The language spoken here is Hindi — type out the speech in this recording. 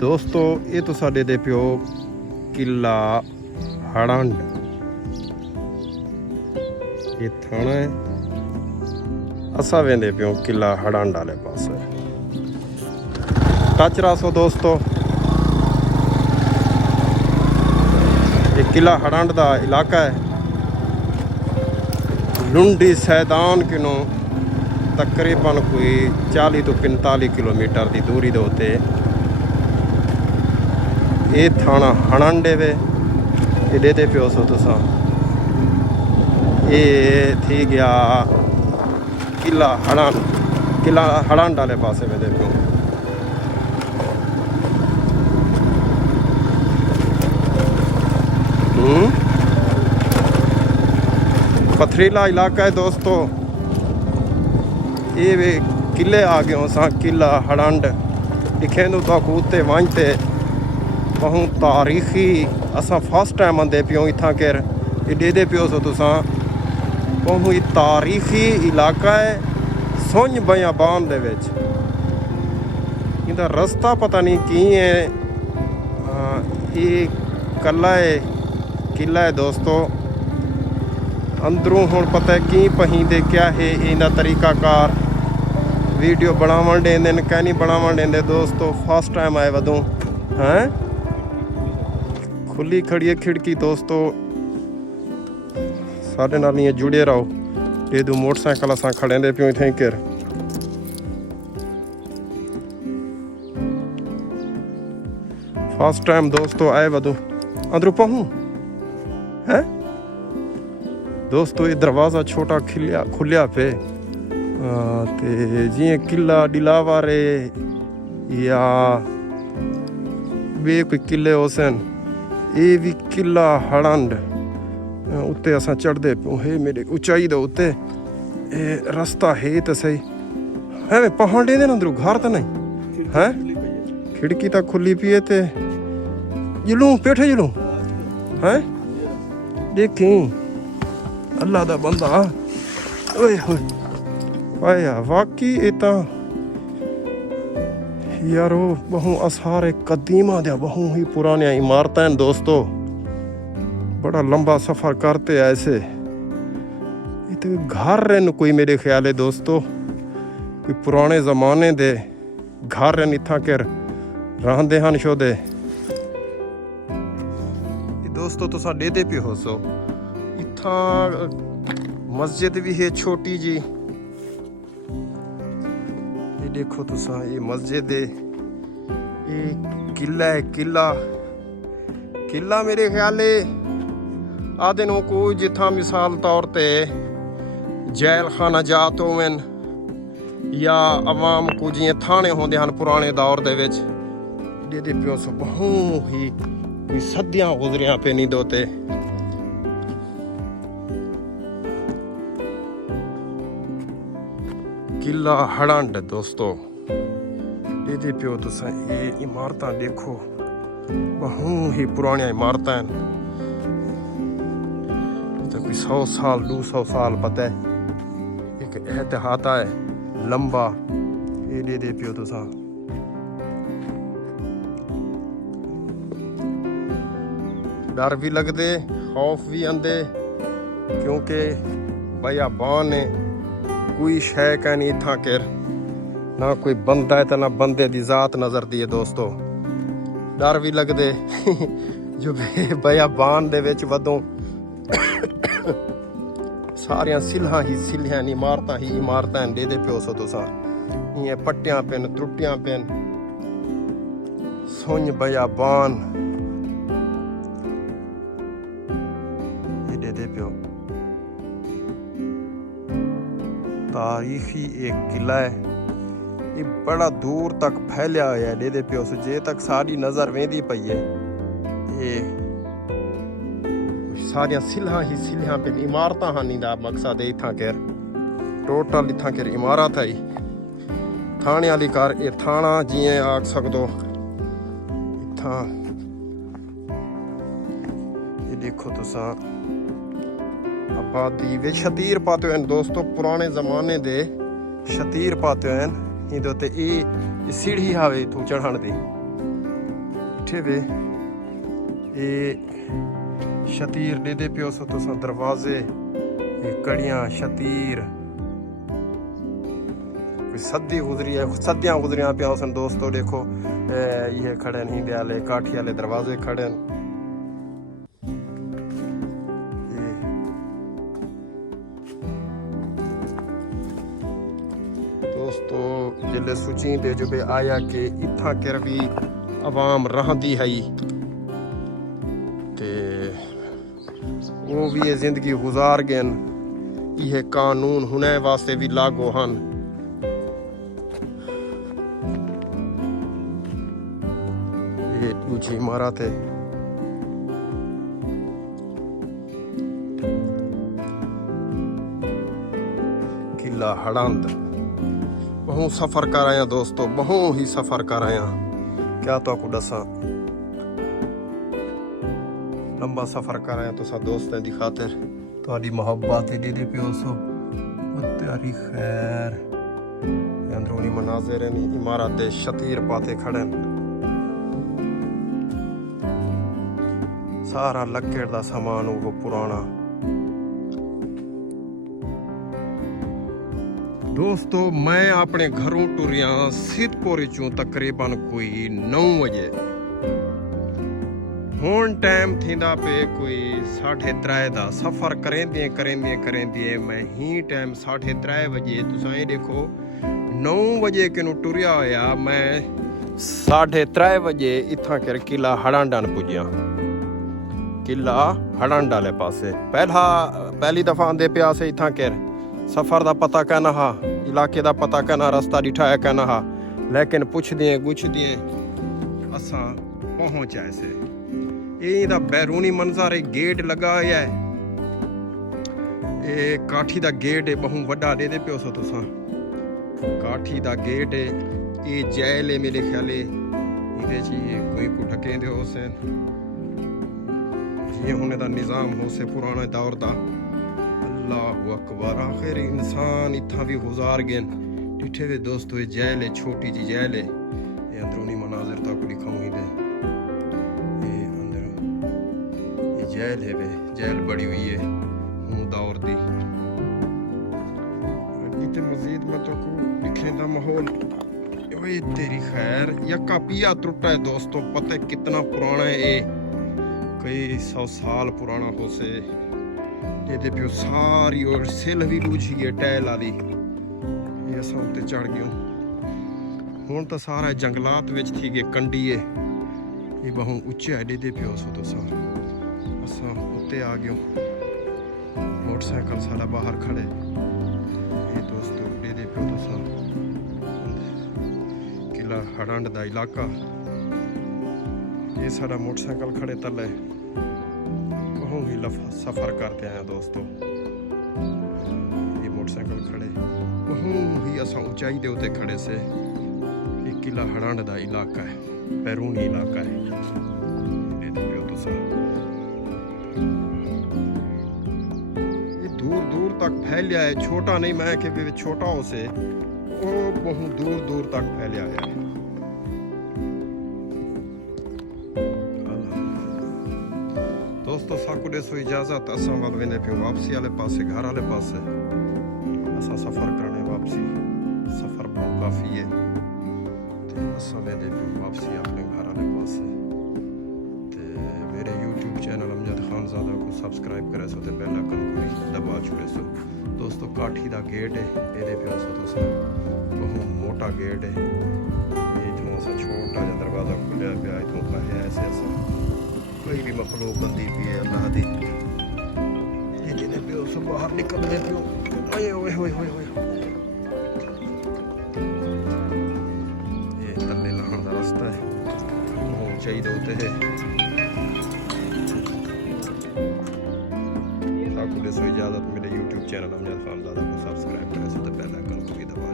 दोस्तों ये तो साडे दे पियो किला हड़ंड, ये थाना है। असा वेंदे पियो किला हड़ंड वाले पासे। टच रासो दोस्तों, ये किला हड़ंड का इलाका है। लुंडी सैदान किनों तकरीबन कोई 40 तो 45 किलोमीटर की दूरी के उत्ते ये थाना हड़ंडे वे इडे ते पियो सो तुसा। ये थी गया किला हड़ंड वाले पासे में दे पियो। पथरीला इलाका है दोस्तों। ये वे किले आ गए सा किला हड़ंड दिखे तो कूदते वांझते बहुत तारीखी। असा फर्स्ट टाइम आंदे पियो इत्थां केर इडे दे पियो सो तुसा। बहुत तारीखी इलाका है सुंज बयाबान दे विच। इहदा रस्ता पता नहीं की है। ये किला है दोस्तों। अंदरों हुण पता है की पहींदे क्या है इना तरीकाकार वीडियो बनावन देंदे ने क्या नहीं बनावन देंदे दोस्तों। फर्स्ट टाइम आए वदों हैं। खुली खड़ी है खिड़की दोस्तों। साडे नाल इयां जुड़े रहो। ये दो मोटरसाइकिल असां खड़े दे पियो इत्थे केर। फर्स्ट टाइम दोस्तों आए वदों अंदरों पहूं हैं दोस्तों। ये दरवाज़ा छोटा खुलिया पे ते जियां किला डिलावारे या वे कोई किले होसन। ये भी किला हड़ंड उत्ते असां चढ़दे पियो है मेरे ऊंचाई दे उत्ते। रास्ता है तो सही है पहाड़ दे ना अंदरों घर तो नहीं है। खिड़की तो खुली पी है ते जुलूं पेठे जुलूं है देखी अल्लाह दा बंदा ओए होए वाया वाकई इता यारो बहु असारे कदीमा दे बहु ही पुरानिया इमारतां हैं दोस्तों। बड़ा लंबा सफ़र करते ऐसे इतने घर रहन कोई मेरे ख्याल है दोस्तों। कोई पुराने ज़माने दे घर रहन इत्थां केर रहंदे हन शोदे दोस्तों। तुसां देदे पे हो सो इत्थां मस्जिद भी है छोटी जी। ये देखो तुसा ये मस्जिद है। ये किला है किला मेरे ख्याल आदे नो को जिथा मिसाल तौर ते जैल खाना जात होवन या अवाम को जियां थाने होंदे हन पुराने दौर दे विच। दे पियो सो बहुत ही कोई सदियां गुजरियां पे नहीं दोते। किला हड़ंड दोस्तों दे पियो तुसा। ये इमारतां देखो बहुत ही पुरानी इमारतां हैं। तो कोई 100 साल 200 साल पता है। एक एहतिहाता है लंबा। ये दे पियो तुसा। डर भी लगदे खौफ भी आंदे क्योंकि बयाबान है। कोई शय का नहीं इत्थां केर ना कोई बंदा है तो ना बंदे दी जात नजर दी है दोस्तों। डर भी लगदे जो बयाबान दे विच वदों सारियां सिल्हां ही सिल्हां इमारतां ही इमारतां दे पियो सो तुसां। इयां पट्टियां पेन त्रुटियां पेन सुंज बयाबान दे पियो। तारीखी एक किला है। ये बड़ा दूर तक फैलिया हुआ है दे पियो सो। जे तक सारी नज़र वेंदी पई है ये सारियां सिल्हां ही सिल्हां पे इमारतां हानी दा मकसद है। इत्थां केर टोटल इत्थां केर इमारत है थाने वाली कार। ये थाना जियां आख सकदो इत्थां। ये देखो तुसां आबादी वे शतीर पाते हैं दोस्तों। पुराने ज़माने दे शतीर पाते हैं। इहदे ते सीढ़ी आवे इत्थों चढ़न दी। डिठे वे ये शतीर दे दे पियो सो तुसा दरवाजे ये कड़ियां शतीर कोई सदी गुजरी है सदियां गुजरियां पिया सन दोस्तों देखो ये खड़े नहीं दयाले काठी वाले दरवाजे खड़े हैं दोस्तों जिले सुची दे जो बे आया कि इत्था कर भी आवाम रहंदी है ते वो भी ये जिंदगी गुजार गए ये कानून हुने वास्ते भी लागू हन ये ऊंची इमारत है किला हड़ंद बहु सफर कर आया दोस्तों बहु ही सफर कर आया क्या तो आपको दसा लंबा सफर कर आया तो सा दोस्तों की खातिर थोड़ी मोहब्बत दे दे पियो सो त्यारी खैर अंदरूनी मनाजिर ने इमारत दे शतीर पाते खड़े सारा लकड़ दा सामान वो पुराना दोस्तों मैं अपने घरों टुरिया सिद्धपुर चूं तकरीबन कोई 9 बजे हुण टाइम थींदा पे कोई 3:30 दा सफ़र करेंदे मैं ही टाइम 3:30 बजे तुसां ये देखो 9 बजे किनू टुरिया होया मैं 3:30 बजे इत्थां कर किला हड़ांडन पुज्जिया किला हड़ांड वाले पासे पहली दफा आंदे पिया से इत्थां कर सफर दा पता कहना हा इलाके दा पता कहना रास्ता डिठाया कहना हा लेकिन पुछ दिए गुछ दिए असा पहुंच ऐसे ये दा बैरूनी मंजर एक गेट लगा है ये काठी दा गेट है बहु वड्डा दे पियो सो तुसा काठी दा गेट है ये जेल है मेरे ख्याल इहदे च कोई को ढकेंदे हो से ये होने दा निजाम हो से पुराने दौर दा अल्लाहु अकबर आखिर इंसान इत्था भी गुजार गए डिठे वे दोस्तों ये जेल है छोटी जी जेल है ये अंदरूनी मनाजिर तक दिखाऊं ही दे ये अंदर ये जेल है वे जेल बड़ी हुई है दौर दी इतने मजीद में तो को दिखे दा माहौल ओए तेरी खैर यक्का पिया टूटा है दोस्तों पता है कितना पुराना है ये कई 100 साल पुराना हो से ये पियो सारी और सिल भी बूझी है टैल वाली ये असा उत्ते चढ़ गयो हुण तो सारा जंगलात विच थी गए कंडी है ये बहु उच्चे है दे पियो सो तो सा असा उत्ते आ गयो मोटरसाइकिल सारा बाहर खड़े ये दोस्तों दे पियो तो सा किला हड़ांड दा इलाका ये सारा मोटरसाइकिल खड़े तले बहु ही सफर करते हैं दोस्तों ये मोटरसाइकिल खड़े बहु ही असा ऊंचाई दे उते खड़े से ये किला हड़ांड दा इलाका है बैरूनी इलाका है ये देखो तो सा ये दूर दूर तक फैलिया है छोटा नहीं मैं कि भी छोटा हो से वो बहु दूर दूर तक फैलिया है दोस्तों साकू दे सो इजाजत असा वल वेने पे वापसी वाले पासे घर वाले पासे असा सफर करने वापसी सफर बहुत काफी है ते असा वेने पे वापसी अपने घर वाले पासे ते मेरे YouTube चैनल अमजद खानजादा को सब्सक्राइब करे सो ते बेल आइकन को दबा छुड़े सो दोस्तों काठी दा गेट है एदे पे सो तो बहुत मोटा गेट है ये इतना सा छोटा जा दरवाजा खुलिया पे इतना का है ऐसे ऐसा कोई भी मखलूक बंदी भी है अल्लाह दी ये जिन्हें भी उस बाहर निकल रहे पियो ओए ओए ओए ओए ओए ये तल्ले लाहन दा रास्ता है वो चाहिए होते हैं साकू दे सो इजाजत मेरे YouTube चैनल अमजद खानजादा को सब्सक्राइब करें तो बेल आइकन को भी दबा